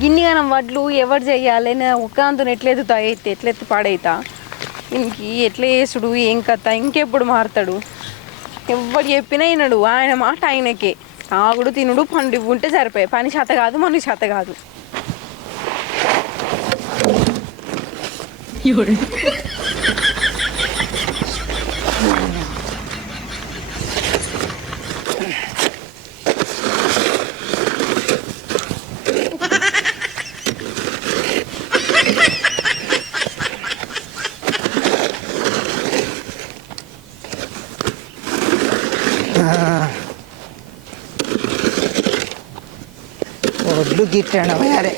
గిన్నిగానం వడ్లు ఎవరు చెయ్యాలి ఒక్కాంతుని ఎట్లెత్తుతా ఎట్లెత్తి పాడైతా ఇంకి ఎట్లా చేసుడు ఏం కథ ఇంకెప్పుడు మారుతాడు ఎవడు చెప్పినా వినడు ఆయన మాట ఆయనకే తాగుడు తినుడు పండు ఉంటే సరిపోయాయి పని చేత కాదు మన చేత కాదు ఒడ్లు గిట్టాడు పోయారే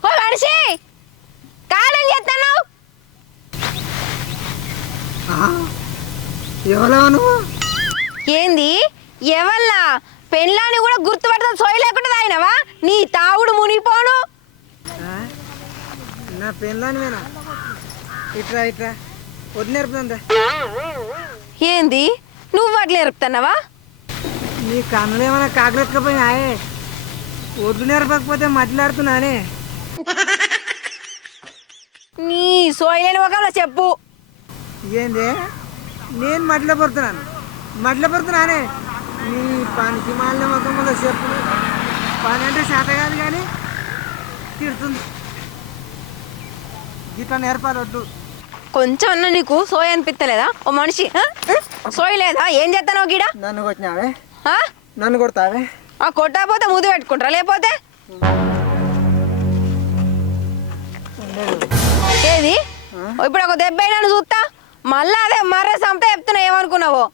ఓ మనిషి కాలం చేస్తాను ఎవరో నువ్వు ఏంది ఎవల్లా పెళ్ళాన్ని కూడా గుర్తుపడతా సోయి లేకుండా తాగినవా నీ తాగుడు మునిగిపోను నా పెళ్ళాని వేనా ఇట్రా ఇట్రా వడ్లు నేర్పుతుందా ఏంది నువ్వు వడ్లు నేర్పుతున్నావా నీ కన్నులు ఏమైనా కాకలెత్తుకపోయినాయే వడ్లు నేర్పకపోతే మట్లాడుతున్నానే నీ సోయలేని ముఖంలో చెప్పు ఏంది నేను మట్టిలో పడుతున్నానే నీ పనికి మాలిన ముఖంలో చెప్పు పని అంటే చేత కాదు కానీ తిడుతుంది గిట్లా నేర్పాలి వడ్లు కొంచెం అన్న నీకు సోయ అనిపిస్తలేదా ఓ మనిషి సోయ లేదా ఏం చేస్తానో గీడ నన్ను కొట్టినావే నన్ను కొడతావే కొట్టకపోతే ముద్దు పెట్టుకుంటారా లేకపోతే ఏది ఇప్పుడు ఒక దెబ్బ అయినా చూస్తా మళ్ళా అదే మర్ర సంపే చెప్తున్నా ఏమనుకున్నావో